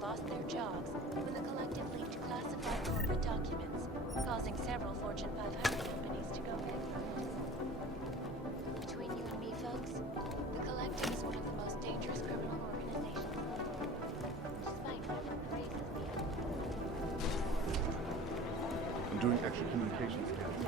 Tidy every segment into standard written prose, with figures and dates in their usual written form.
Lost their jobs when the collective leaked classified corporate documents, causing several Fortune 500 companies to go bankrupt. Between you and me, folks, the collective is one of the most dangerous criminal organizations in the world, despite whatever praises we have. I'm doing extra communication scans.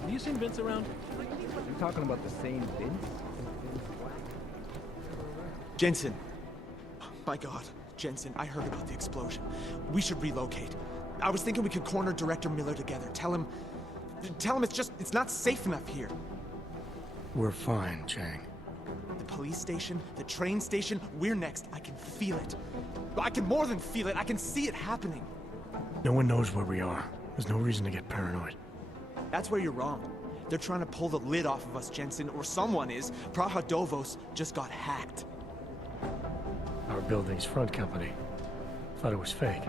Have you seen Vince around? You talking about the same Vince? Jensen. My God, Jensen, I heard about the explosion. We should relocate. I was thinking we could corner Director Miller together. Tell him it's not safe enough here. We're fine, Chang. The police station, the train station, we're next. I can feel it. I can more than feel it. I can see it happening. No one knows where we are. There's no reason to get paranoid. That's where you're wrong. They're trying to pull the lid off of us, Jensen, or someone is. Praha just got hacked. Our building's front company. Thought it was fake.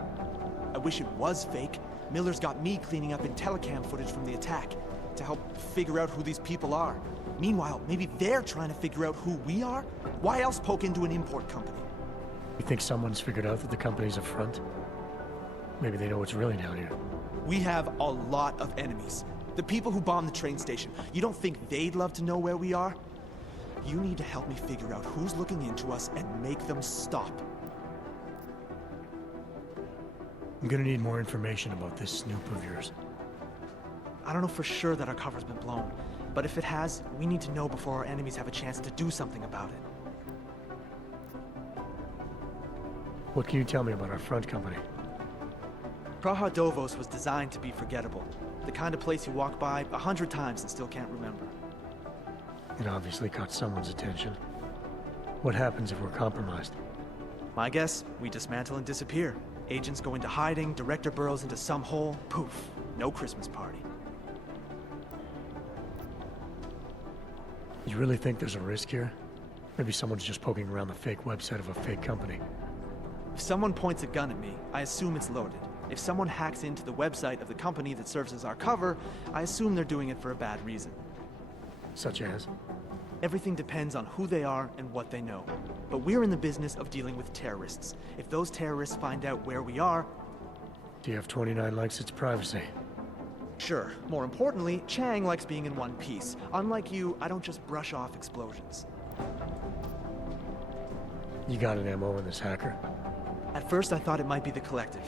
I wish it was fake. Miller's got me cleaning up IntelliCam footage from the attack to help figure out who these people are. Meanwhile, maybe they're trying to figure out who we are? Why else poke into an import company? You think someone's figured out that the company's a front? Maybe they know what's really down here. We have a lot of enemies. The people who bombed the train station. You don't think they'd love to know where we are? You need to help me figure out who's looking into us and make them stop. I'm gonna need more information about this snoop of yours. I don't know for sure that our cover's been blown, but if it has, we need to know before our enemies have a chance to do something about it. What can you tell me about our front company? Praha was designed to be forgettable. The kind of place you walk by 100 times and still can't remember. It obviously caught someone's attention. What happens if we're compromised? My guess, we dismantle and disappear. Agents go into hiding, Director burrows into some hole, poof, no Christmas party. You really think there's a risk here? Maybe someone's just poking around the fake website of a fake company. If someone points a gun at me, I assume it's loaded. If someone hacks into the website of the company that serves as our cover, I assume they're doing it for a bad reason. Such as? Everything depends on who they are and what they know. But we're in the business of dealing with terrorists. If those terrorists find out where we are... DF-29 likes its privacy. Sure. More importantly, Chang likes being in one piece. Unlike you, I don't just brush off explosions. You got an MO in this hacker? At first I thought it might be the Collective.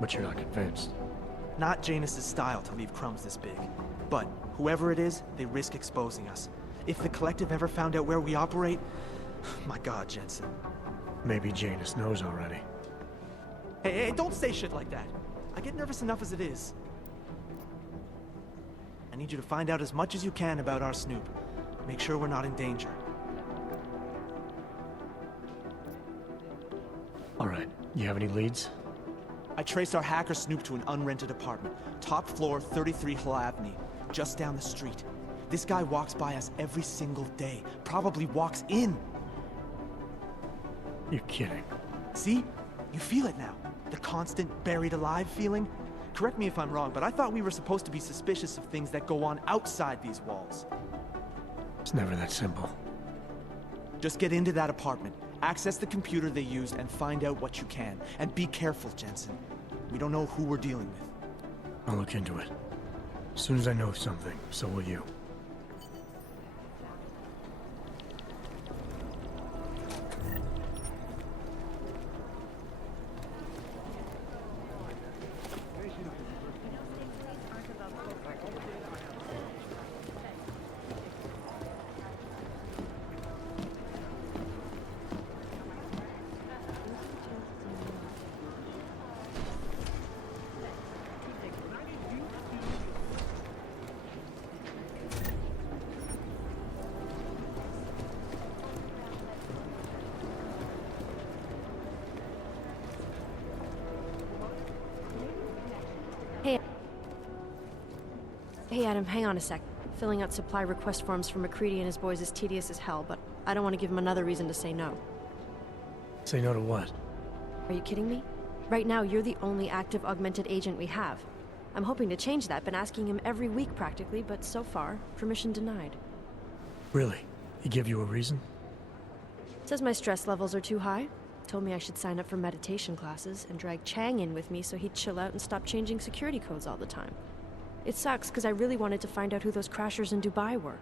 But you're not convinced. Not Janus's style to leave crumbs this big. But whoever it is, they risk exposing us. If the Collective ever found out where we operate... My God, Jensen. Maybe Janus knows already. Hey, don't say shit like that. I get nervous enough as it is. I need you to find out as much as you can about our snoop. Make sure we're not in danger. All right. You have any leads? I traced our hacker snoop to an unrented apartment. Top floor, 33 Hill Avenue. Just down the street. This guy walks by us every single day. Probably walks in. You're kidding. See? You feel it now. The constant buried alive feeling. Correct me if I'm wrong, but I thought we were supposed to be suspicious of things that go on outside these walls. It's never that simple. Just get into that apartment, access the computer they used, and find out what you can. And be careful, Jensen. We don't know who we're dealing with. I'll look into it. As soon as I know something, so will you. Hey Adam, hang on a sec. Filling out supply request forms for McCready and his boys is tedious as hell, but I don't want to give him another reason to say no. Say no to what? Are you kidding me? Right now, you're the only active augmented agent we have. I'm hoping to change that, been asking him every week practically, but so far, permission denied. Really? He give you a reason? Says my stress levels are too high. Told me I should sign up for meditation classes and drag Chang in with me so he'd chill out and stop changing security codes all the time. It sucks because I really wanted to find out who those crashers in Dubai were.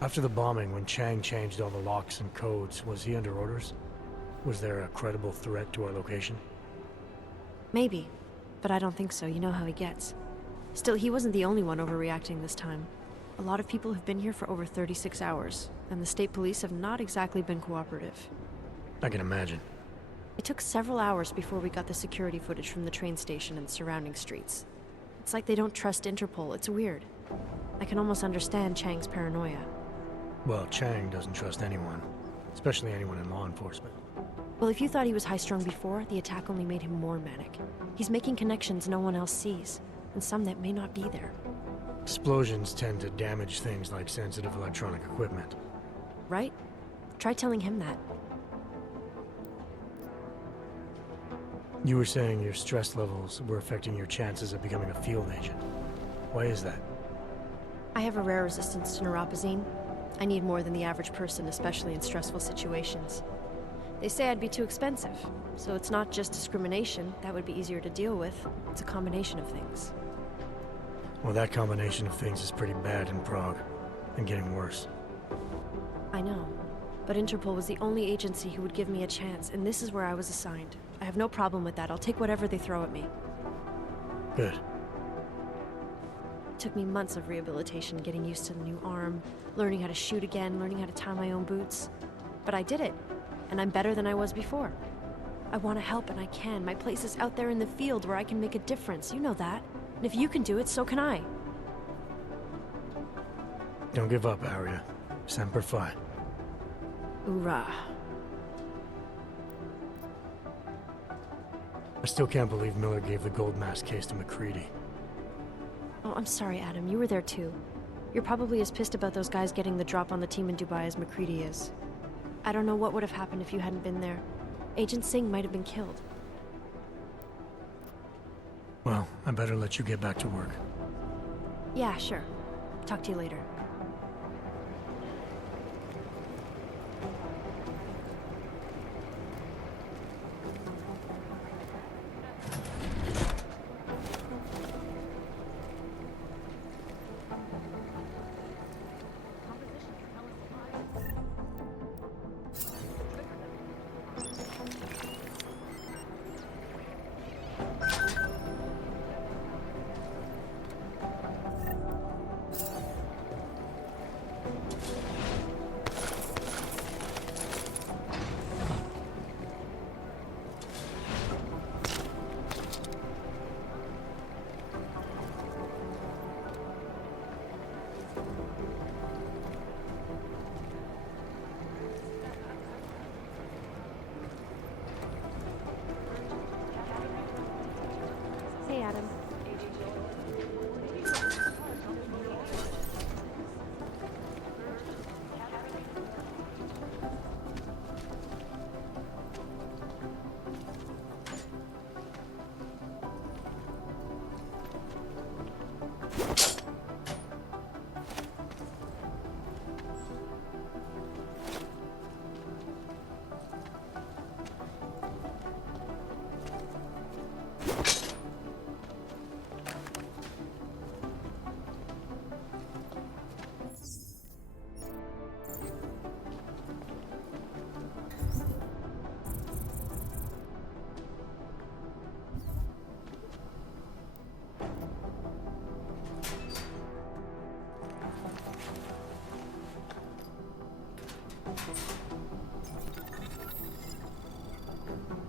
After the bombing, when Chang changed all the locks and codes, was he under orders? Was there a credible threat to our location? Maybe, but I don't think so. You know how he gets. Still, he wasn't the only one overreacting this time. A lot of people have been here for over 36 hours, and the state police have not exactly been cooperative. I can imagine. It took several hours before we got the security footage from the train station and surrounding streets. It's like they don't trust Interpol. It's weird. I can almost understand Chang's paranoia. Well, Chang doesn't trust anyone, especially anyone in law enforcement. Well, if you thought he was high-strung before, the attack only made him more manic. He's making connections no one else sees, and some that may not be there. Explosions tend to damage things like sensitive electronic equipment. Right? Try telling him that. You were saying your stress levels were affecting your chances of becoming a field agent. Why is that? I have a rare resistance to neuropozyne. I need more than the average person, especially in stressful situations. They say I'd be too expensive, so it's not just discrimination. That would be easier to deal with. It's a combination of things. Well, that combination of things is pretty bad in Prague, and getting worse. I know, but Interpol was the only agency who would give me a chance, and this is where I was assigned. I have no problem with that. I'll take whatever they throw at me. Good. It took me months of rehabilitation, getting used to the new arm, learning how to shoot again, learning how to tie my own boots. But I did it, and I'm better than I was before. I want to help, and I can. My place is out there in the field where I can make a difference. You know that. And if you can do it, so can I. Don't give up, Aria. Semper Fi. Hoorah. I still can't believe Miller gave the gold mask case to McCready. Oh, I'm sorry, Adam. You were there too. You're probably as pissed about those guys getting the drop on the team in Dubai as McCready is. I don't know what would have happened if you hadn't been there. Agent Singh might have been killed. Well, I better let you get back to work. Yeah, sure. Talk to you later. Hey, Adam.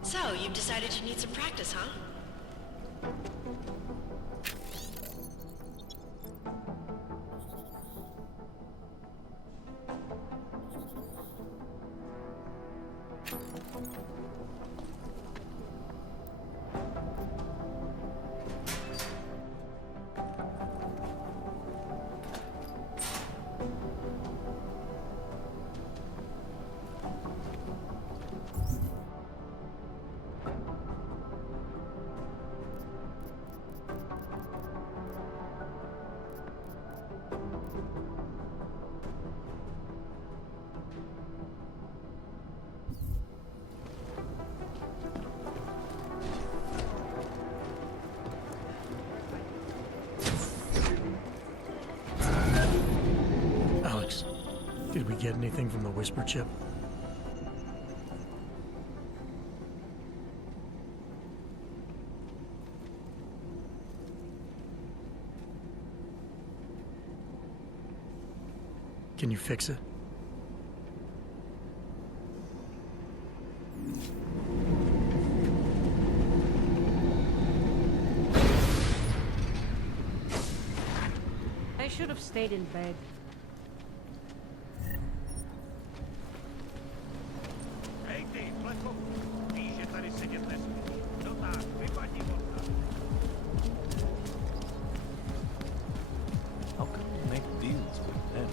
So, you've decided you need some practice, huh? Did we get anything from the whisper chip? Can you fix it? I should have stayed in bed. How can we make deals with them?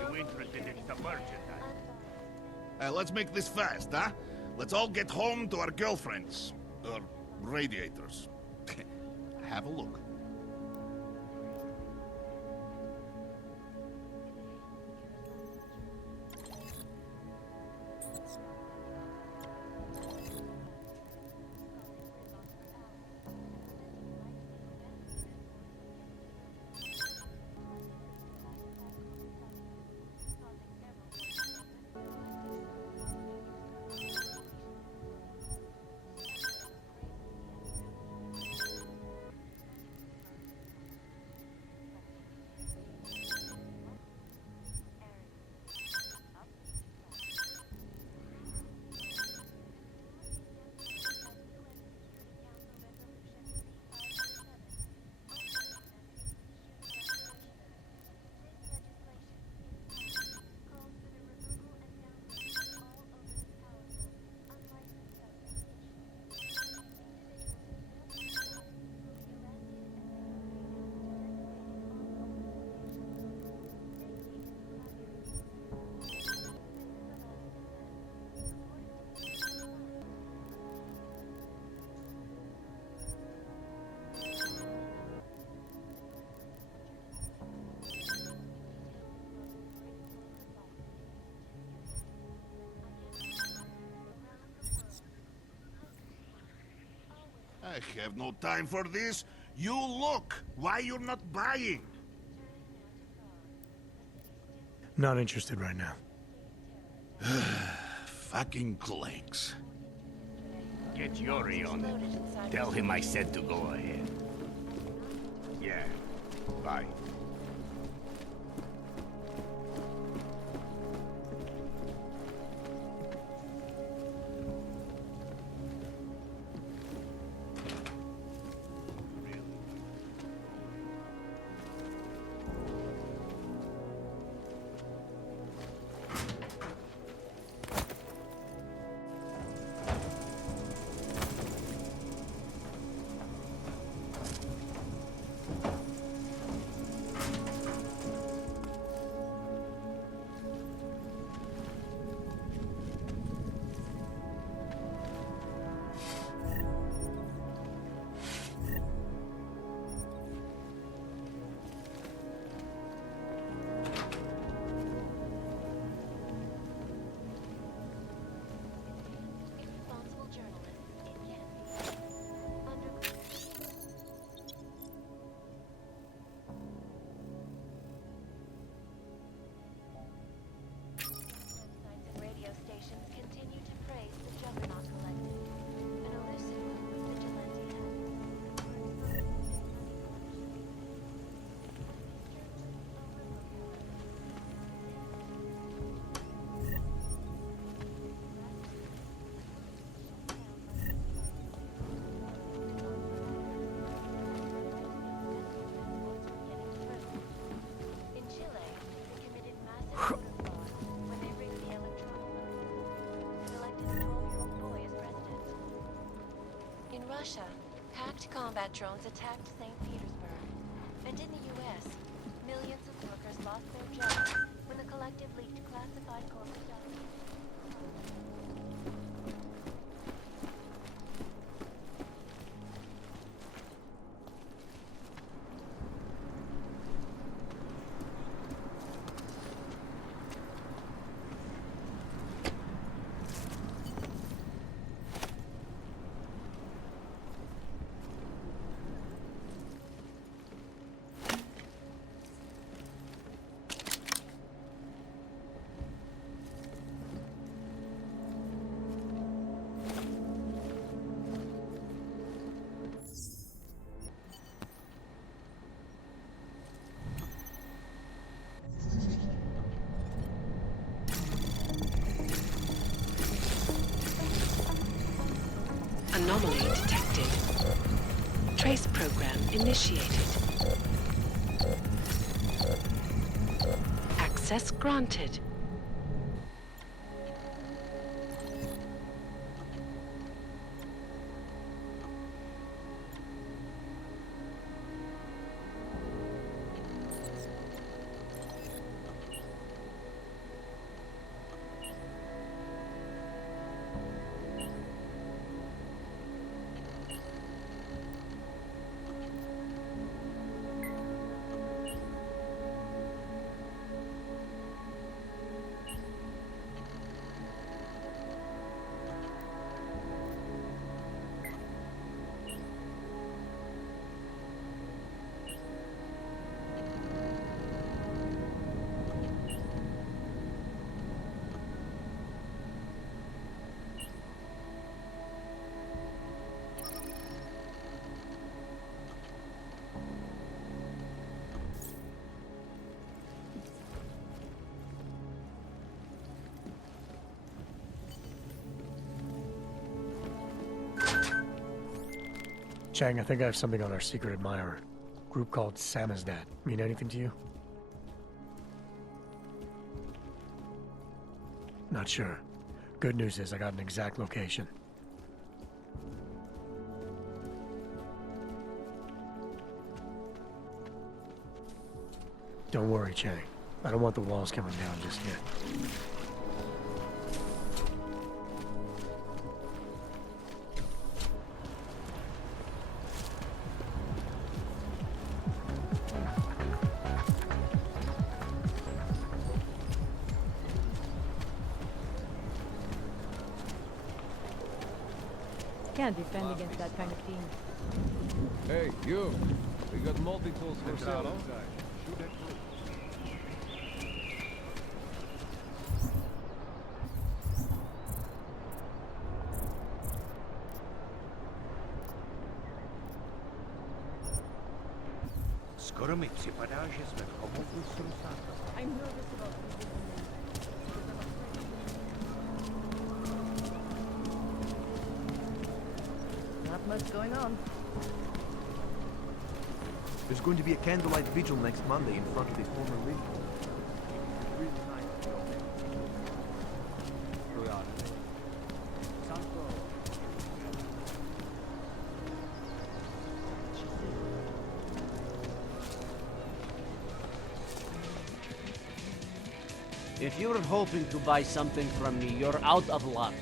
You interested in some merchandise? Let's make this fast, huh? Let's all get home to our girlfriends. Or radiators. Have a look. I have no time for this. You look. Why you're not buying? Not interested right now. Fucking clanks. Get Yuri on it. Tell him I said to go ahead. Yeah. Bye. Russia, hacked combat drones attacked St. Petersburg. And in the U.S., millions of workers lost their jobs when the collective leaked classified corporate documents. Anomaly detected. Trace program initiated. Access granted. Chang, I think I have something on our secret admirer. Group called Samizdat. Mean anything to you? Not sure. Good news is I got an exact location. Don't worry, Chang. I don't want the walls coming down just yet. Can't defend against that kind of team. Hey, you! We got multi-tools for sale inside. Shoot that through. Skoro mi připadá, že jsme v chomoku s rusákem. I'm nervous about losing them. Not much going on. There's going to be a candlelight vigil next Monday in front of the former league. If you're hoping to buy something from me, you're out of luck.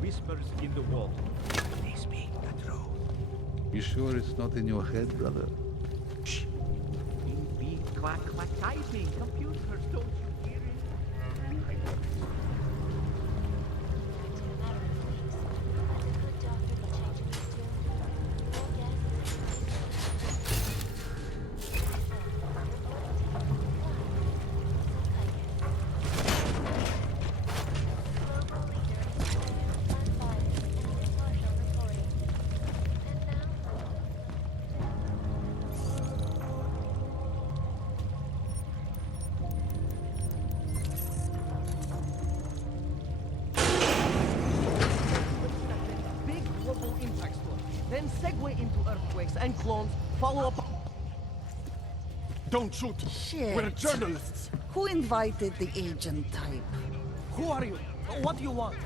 whispers in the wall. They speak the truth. You sure it's not in your head, brother? Shh. Beep, beep, clack, clack, typing. Computers, don't you hear it? Then segue into earthquakes and clones, follow up... Don't shoot! Shit. We're journalists! Who invited the agent type? Who are you? What do you want?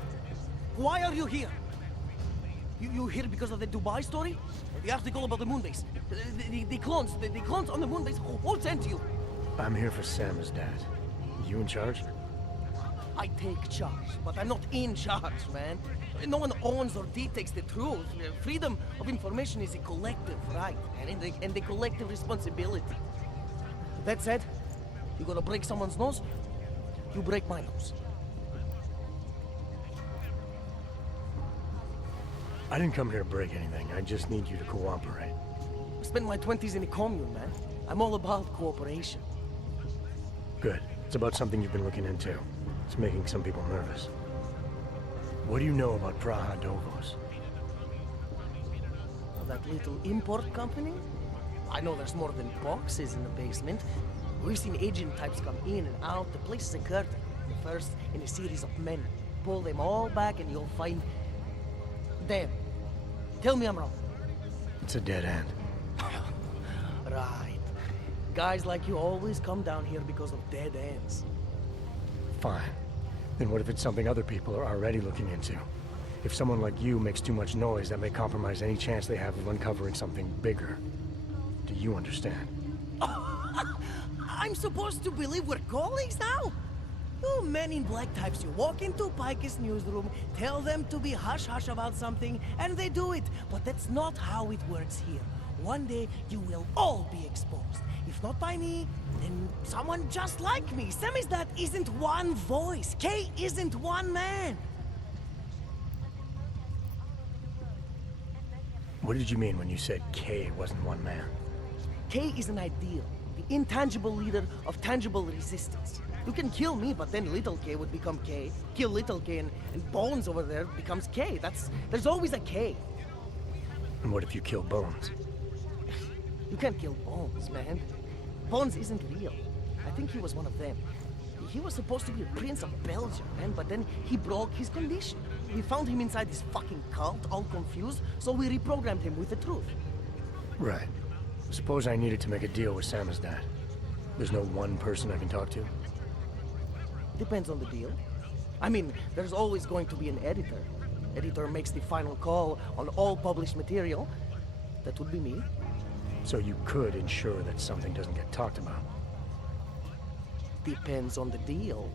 Why are you here? You here because of the Dubai story? The article about the moon base? The clones on the moon base? Who sent you? I'm here for Sam's dad. You in charge? I take charge, but I'm not in charge, man. No one owns or dictates the truth. Freedom of information is a collective right, and a collective responsibility. That said, you gonna break someone's nose, you break my nose. I didn't come here to break anything. I just need you to cooperate. I spent my 20s in a commune, man. I'm all about cooperation. Good. It's about something you've been looking into. It's making some people nervous. What do you know about Praha Dovos? That little import company? I know there's more than boxes in the basement. We've seen agent types come in and out. The place is a curtain. The first in a series of men. Pull them all back and you'll find... them. Tell me I'm wrong. It's a dead end. Right. Guys like you always come down here because of dead ends. Fine. Then what if it's something other people are already looking into? If someone like you makes too much noise, that may compromise any chance they have of uncovering something bigger. Do you understand? I'm supposed to believe we're colleagues now? You men in black types, you walk into Pike's newsroom, tell them to be hush-hush about something, and they do it. But that's not how it works here. One day, you will all be exposed. If not by me, then someone just like me. Samizdat isn't one voice. K isn't one man. What did you mean when you said K wasn't one man? K is an ideal, the intangible leader of tangible resistance. You can kill me, but then little K would become K. Kill little K and Bones over there becomes K. There's always a K. And what if you kill Bones? You can't kill Bones, man. Bones isn't real. I think he was one of them. He was supposed to be a prince of Belgium, man, but then he broke his condition. We found him inside this fucking cult, all confused, so we reprogrammed him with the truth. Right. Suppose I needed to make a deal with Samizdat. There's no one person I can talk to? Depends on the deal. I mean, there's always going to be an editor. Editor makes the final call on all published material. That would be me. So you could ensure that something doesn't get talked about? Depends on the deal.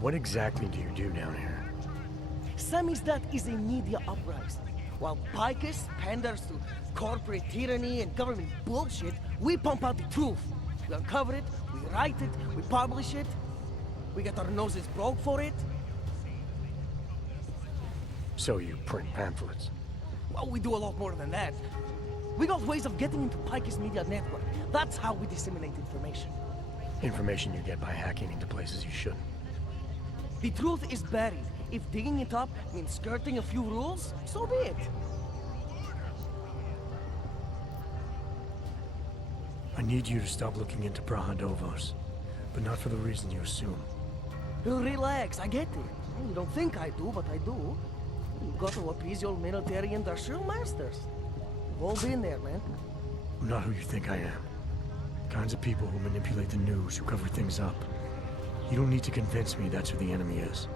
What exactly do you do down here? Samizdat is a media uprising. While Picus panders to corporate tyranny and government bullshit, we pump out the truth. We uncover it, we write it, we publish it. We get our noses broke for it. So you print pamphlets? Well, we do a lot more than that. We got ways of getting into Picus Media Network. That's how we disseminate information. Information you get by hacking into places you shouldn't. The truth is buried. If digging it up means skirting a few rules, so be it. I need you to stop looking into Praha Dovos, but not for the reason you assume. Relax, I get it. You don't think I do, but I do. You've got to appease your military industrial masters. We've all been there, man. I'm not who you think I am. The kinds of people who manipulate the news, who cover things up. You don't need to convince me that's who the enemy is.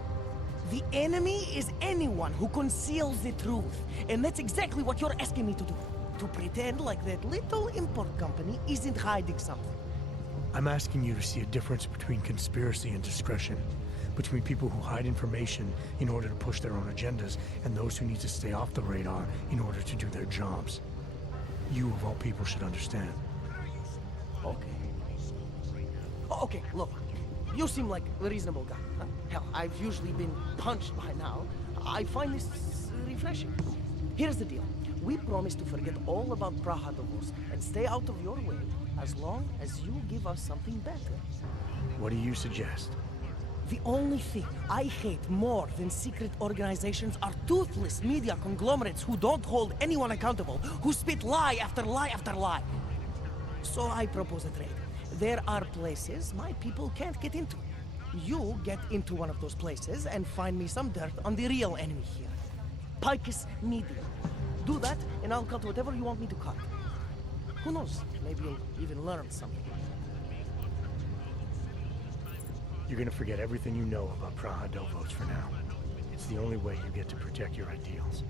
The enemy is anyone who conceals the truth. And that's exactly what you're asking me to do. To pretend like that little import company isn't hiding something. I'm asking you to see a difference between conspiracy and discretion. between people who hide information in order to push their own agendas and those who need to stay off the radar in order to do their jobs. You, of all people, should understand. Okay. Okay, look. You seem like a reasonable guy. Huh? Hell, I've usually been punched by now. I find this refreshing. Here's the deal. We promise to forget all about Praha-Dovos and stay out of your way as long as you give us something better. What do you suggest? The only thing I hate more than secret organizations are toothless media conglomerates who don't hold anyone accountable, who spit lie after lie after lie. So I propose a trade. There are places my people can't get into. You get into one of those places and find me some dirt on the real enemy here. Picus Media. Do that, and I'll cut whatever you want me to cut. Who knows? Maybe I'll even learn something. You're gonna forget everything you know about Praha-Dovos for now. It's the only way you get to protect your ideals.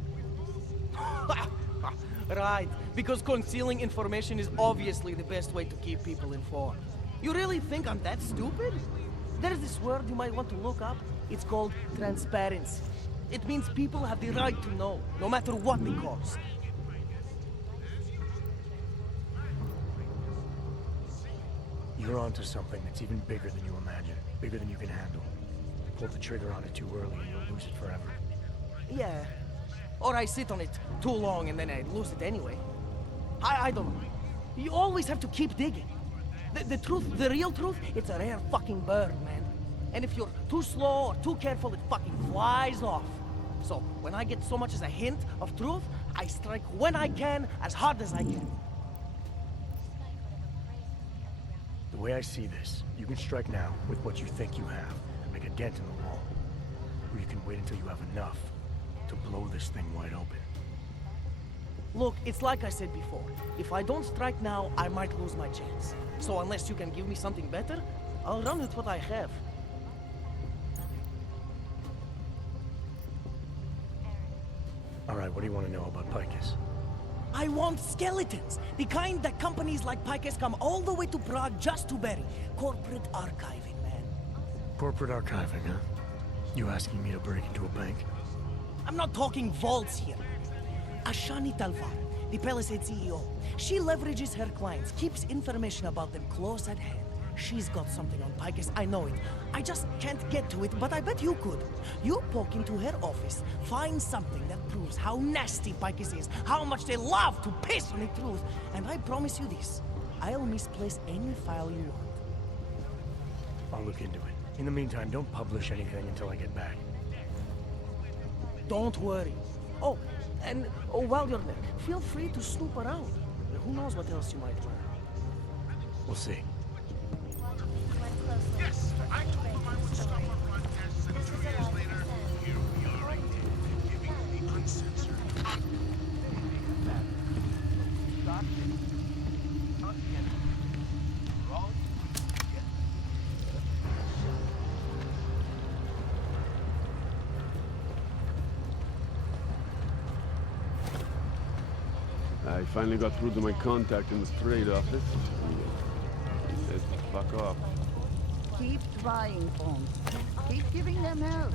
Right, because concealing information is obviously the best way to keep people informed. You really think I'm that stupid? There's this word you might want to look up. It's called transparency. It means people have the right to know, no matter what the cost. You're onto something that's even bigger than you imagine. Bigger than you can handle. Pull the trigger on it too early and you'll lose it forever. Yeah. Or I sit on it too long and then I lose it anyway. I don't know. You always have to keep digging. The truth, the real truth, it's a rare fucking bird, man. And if you're too slow or too careful, it fucking flies off. So, when I get so much as a hint of truth, I strike when I can, as hard as I can. The way I see this, you can strike now with what you think you have and make a dent in the wall. Or you can wait until you have enough to blow this thing wide open. Look, it's like I said before. If I don't strike now, I might lose my chance. So unless you can give me something better, I'll run with what I have. Alright, what do you want to know about Picus? I want skeletons. The kind that companies like Picus come all the way to Prague just to bury. Corporate archiving, man. Corporate archiving, huh? You asking me to break into a bank? I'm not talking vaults here. Ashani Talvar, the Palisade CEO. She leverages her clients, keeps information about them close at hand. She's got something on Picus, I know it. I just can't get to it, but I bet you could. You poke into her office, find something that proves how nasty Picus is, how much they love to piss on the truth, and I promise you this, I'll misplace any file you want. I'll look into it. In the meantime, don't publish anything until I get back. Don't worry. Oh, and while you're there, feel free to snoop around. Who knows what else you might learn. We'll see. Yes, I told them I would stop on broadcasts, and 2 years later, here we are again, giving the uncensored content. I finally got through to my contact in the trade office. He says to fuck off. Keep trying, Bronze. Keep giving them help.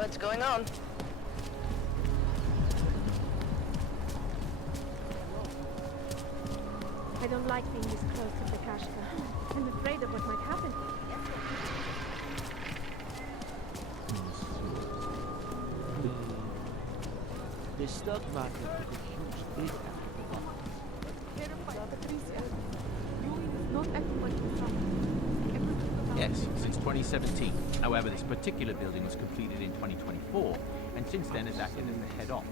much going on. I don't like being this close to Takashka. I'm afraid of what might happen. The stock market took a huge hit after the war. Yes, since 2017. However, this particular building was completed in 2024, and since then has acted as the head office.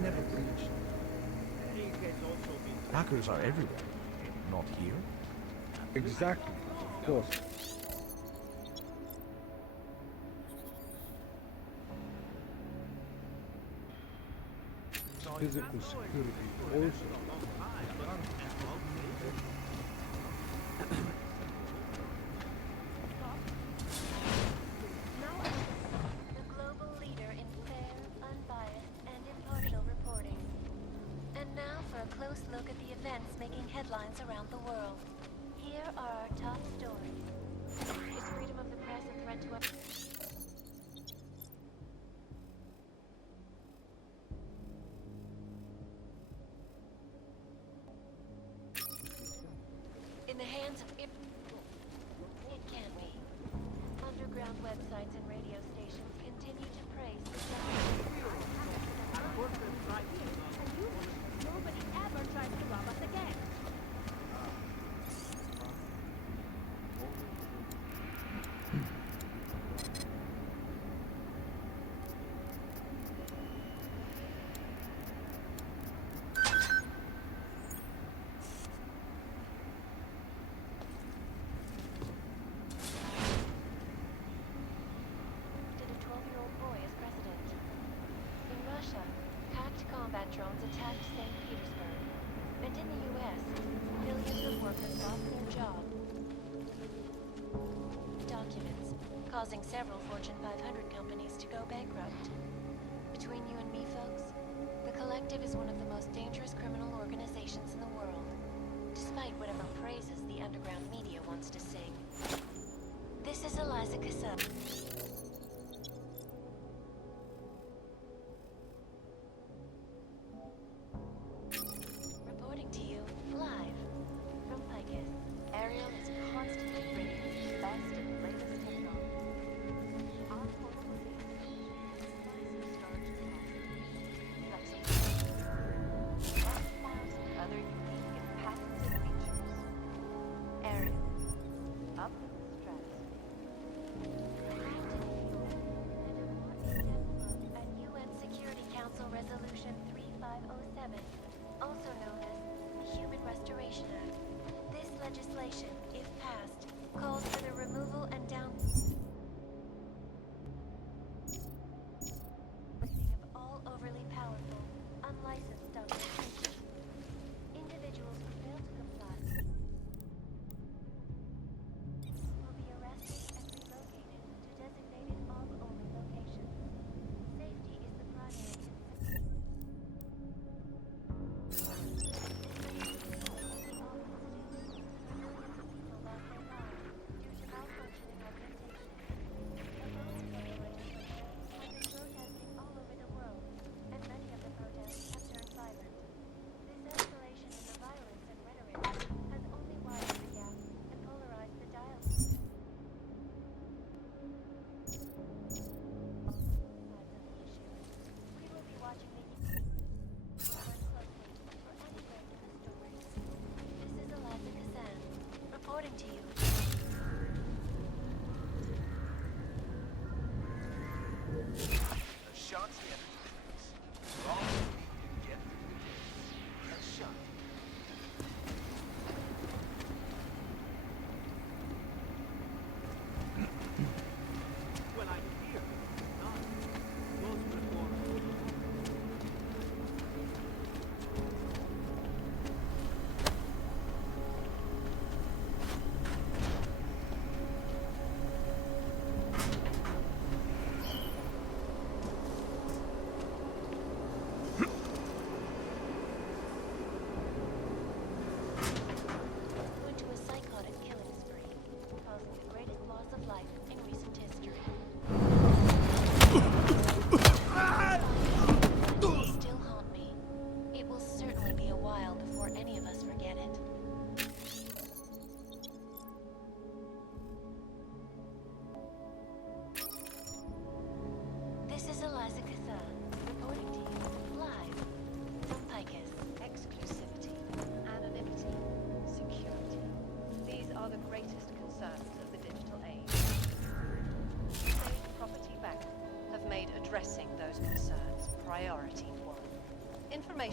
Never breached. Hackers are everywhere. Not here. Exactly. Of course. Physical security also. The global leader in fair, unbiased, and impartial reporting. And now for a close look at the events making headlines around the world. Here are our top stories. Is freedom of the press a threat to us? In the hands of it can be. Underground websites and radio stations continue to praise the nobody ever tries to rob us again. Combat drones attacked St. Petersburg. And in the U.S., millions of workers lost their job. Documents, causing several Fortune 500 companies to go bankrupt. Between you and me, folks, the Collective is one of the most dangerous criminal organizations in the world, despite whatever praises the underground media wants to sing. This is Eliza Cassup. Reporting to you live from Picus. Ariel is constantly bringing you the best and latest technology. Our policy is flexible, 1,000 other unique and patented features. Ariel, up in the stratosphere. At UN Security Council Resolution 3507, also known as the Human Restoration Act. This legislation, if passed, calls for the removal and down of all overly powerful, unlicensed documentation. Individuals who fail to comply will be arrested and relocated to designated ARM-only locations. Safety is the primary concern.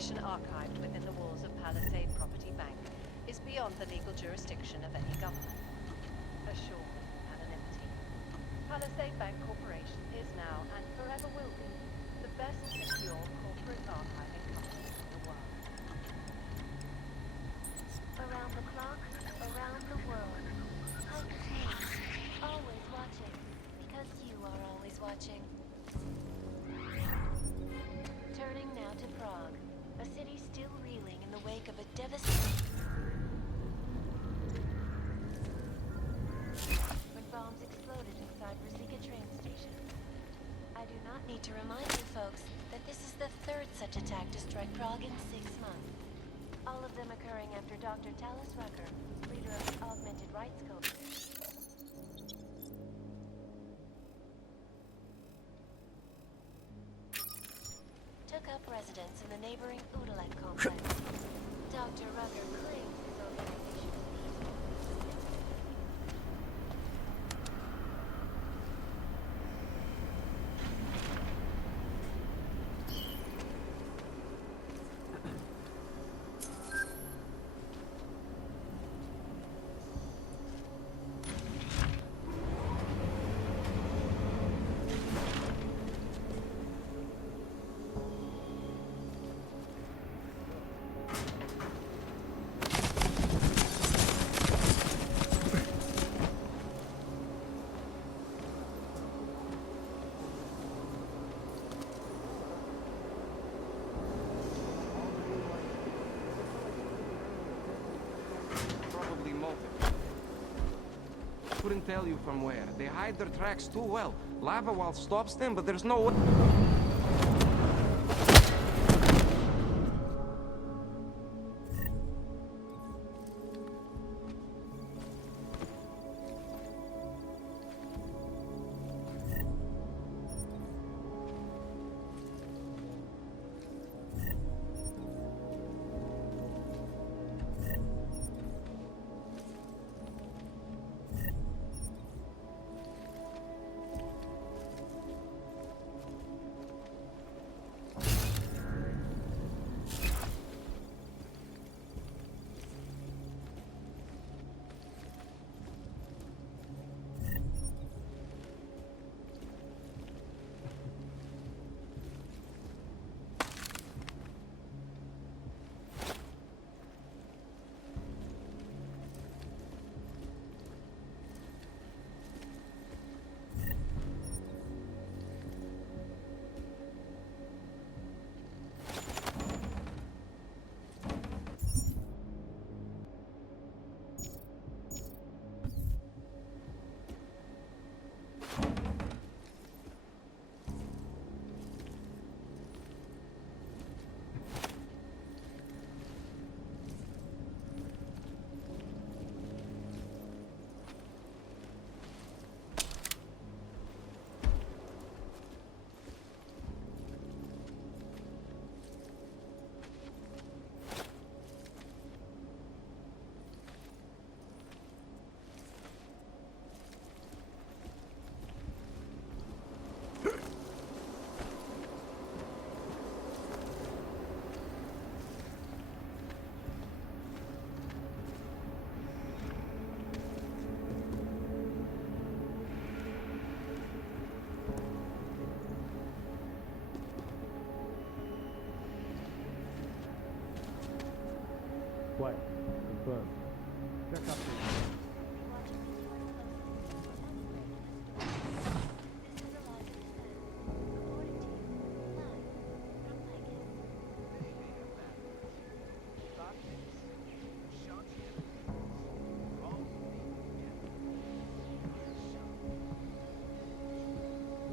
information archived within the walls of Palisade Property Bank is beyond the legal jurisdiction of any government. Assure anonymity. Palisade Bank Corporation is now and forever will be the best secure corporate archiving company in the world. Around the clock, around the world. Pike's News. Always watching. Because you are always watching. Turning now to Prague. A city still reeling in the wake of a devastating... when bombs exploded inside Ruzicka train station. I do not need to remind you folks that this is the third such attack to strike Prague in 6 months. All of them occurring after Dr. Talis Rucker, leader of the Augmented Rights Coalition, took up residence in the neighboring Udalek complex. Dr. Rucker claims his organization is peaceful. Probably molten. Couldn't tell you from where. They hide their tracks too well. Lava wall stops them, but there's no way. Quiet. Confirmed. Check up.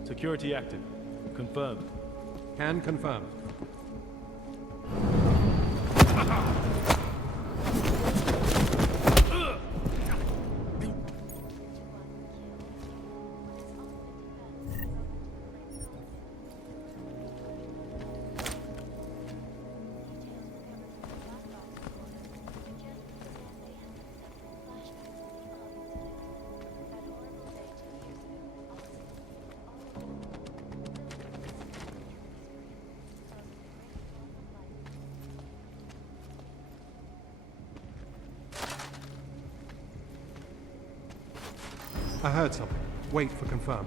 Security active. Confirmed. Can confirm. I heard something. Wait for confirm.